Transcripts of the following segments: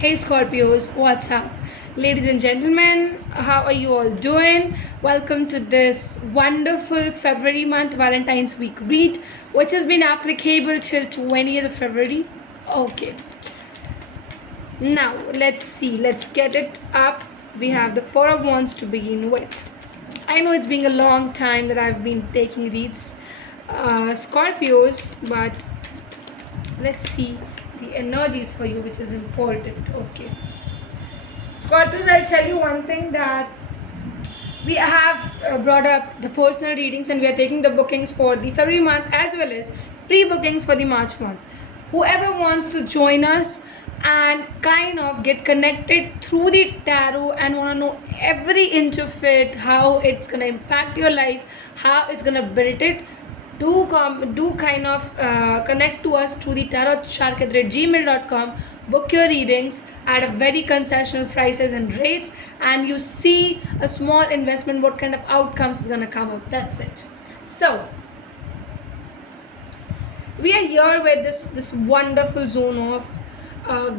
Hey Scorpios, what's up? Ladies and gentlemen, how are you all doing? Welcome to this wonderful February month Valentine's Week read, which has been applicable till 20th of February. Okay, now let's see, let's get it up. We have the Four of Wands to begin with. I know it's been a long time that I've been taking reads, Scorpios, but let's see the energies for you, which is important. Okay. Scorpios, I'll tell you one thing that we have brought up the personal readings and we are taking the bookings for the February month as well as pre-bookings for the March month. Whoever wants to join us and kind of get connected through the tarot and want to know every inch of it, how it's going to impact your life, how it's going to build it, do kind of connect to us through the tarotshark@gmail.com. Book your readings at a very concessional prices and rates, and you see a small investment what kind of outcomes is going to come up. That's it. So we are here with this wonderful zone of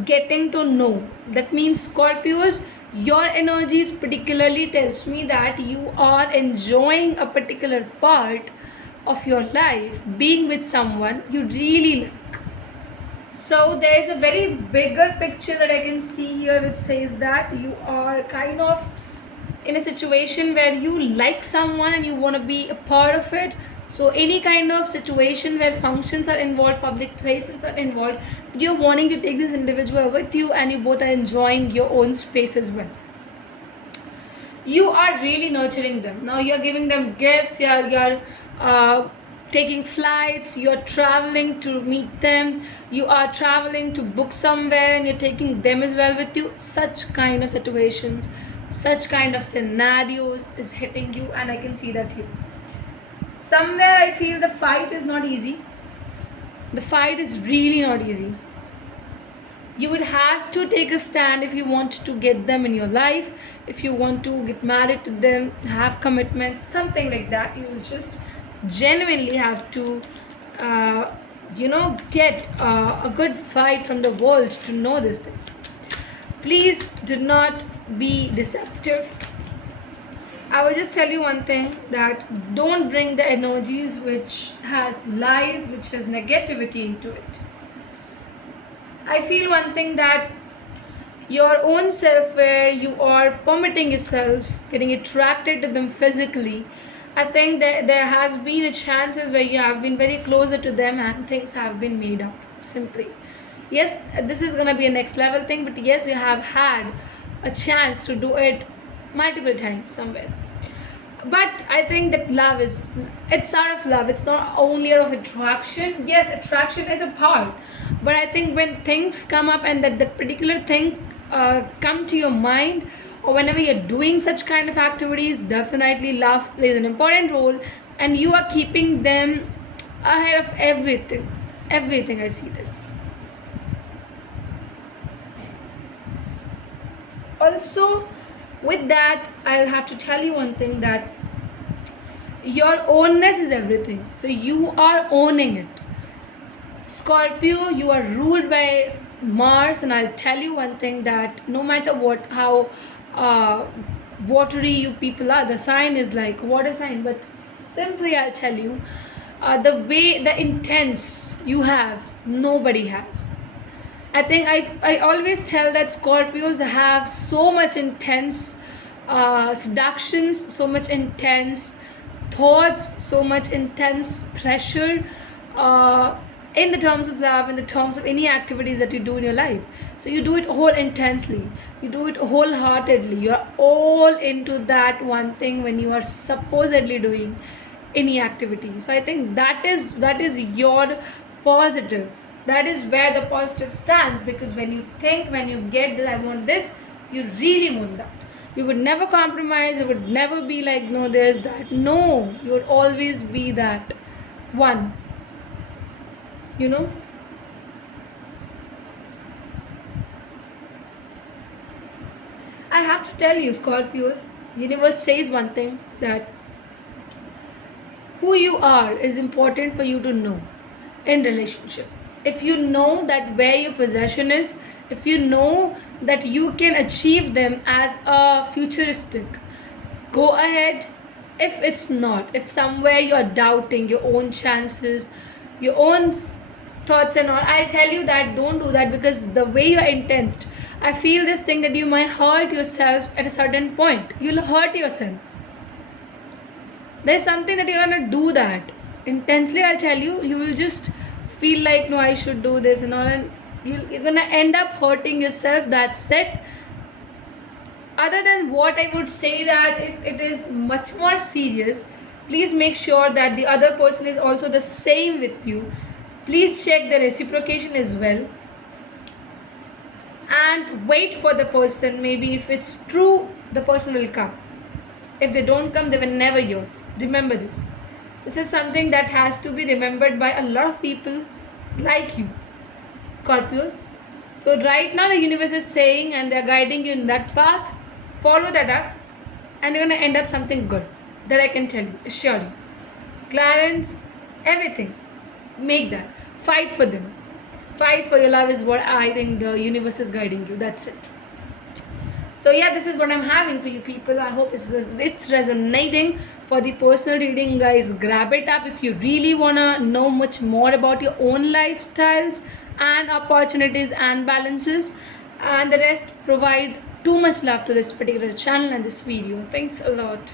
getting to know. That means Scorpios, your energies particularly tells me that you are enjoying a particular part of your life being with someone you really like. So there is a very bigger picture that I can see here which says that you are kind of in a situation where you like someone and you want to be a part of it. So any kind of situation where functions are involved, public places are involved, you're wanting to take this individual with you and you both are enjoying your own space as well. You are really nurturing them. Now you're giving them gifts, you're taking flights, you're traveling to meet them, you are traveling to book somewhere and you're taking them as well with you. Such kind of situations, such kind of scenarios is hitting you, and I can see that here. Somewhere I feel the fight is not easy. The fight is really not easy. You would have to take a stand if you want to get them in your life, if you want to get married to them, have commitments, something like that. You will just genuinely have to get a good fight from the world to know this thing. Please do not be deceptive. I will just tell you one thing, that don't bring the energies which has lies, which has negativity into it. I feel one thing, that your own self, where you are permitting yourself getting attracted to them physically, I think that there has been a chances where you have been very closer to them and things have been made up simply. Yes, this is gonna be a next level thing, but yes, you have had a chance to do it multiple times somewhere. But I think that love is, it's out of love, it's not only out of attraction. Yes, attraction is a part, but I think when things come up and that particular thing come to your mind, or whenever you're doing such kind of activities, definitely love plays an important role, and you are keeping them ahead of everything. I see this. Also, with that, I'll have to tell you one thing, that your ownness is everything. So you are owning it. Scorpio, you are ruled by Mars, and I'll tell you one thing, that no matter what, how watery you people are, the sign is like water sign, but simply I'll tell you, the way, the intense you have, nobody has. I think I always tell that Scorpios have so much intense seductions, so much intense thoughts, so much intense pressure in the terms of love, in the terms of any activities that you do in your life. So you do it whole intensely, you do it wholeheartedly, you're all into that one thing when you are supposedly doing any activity. So I think that is your positive, that is where the positive stands, because when you think, when you get that I want this, you really want that. You would never compromise, you would never be like, no, there's that. No, you would always be that one, you know. I have to tell you, Scorpios, universe says one thing, that who you are is important for you to know in relationship. If you know that where your possession is, if you know that you can achieve them as a futuristic, go ahead. If it's not, if somewhere you're doubting your own chances, your own thoughts and all, I'll tell you that don't do that, because the way you're intense, I feel this thing that you might hurt yourself at a certain point. You'll hurt yourself. There's something that you're gonna do that intensely, I'll tell you. You will just feel like, no, I should do this and all, and you're gonna end up hurting yourself. That's it. Other than what I would say, that if it is much more serious, please make sure that the other person is also the same with you. Please check the reciprocation as well, and wait for the person. Maybe if it's true, the person will come. If they don't come, they were never yours. Remember this. This is something that has to be remembered by a lot of people like you, Scorpios. So right now the universe is saying, and they're guiding you in that path. Follow that up, and you're gonna end up something good. That I can tell you, assure you. Clarence, everything. Make that. Fight for them. Fight for your love is what I think the universe is guiding you. That's it. So yeah, this is what I'm having for you people. I hope it's resonating. For the personal reading, guys, grab it up if you really wanna know much more about your own lifestyles and opportunities and balances. And the rest, provide too much love to this particular channel and this video. Thanks a lot.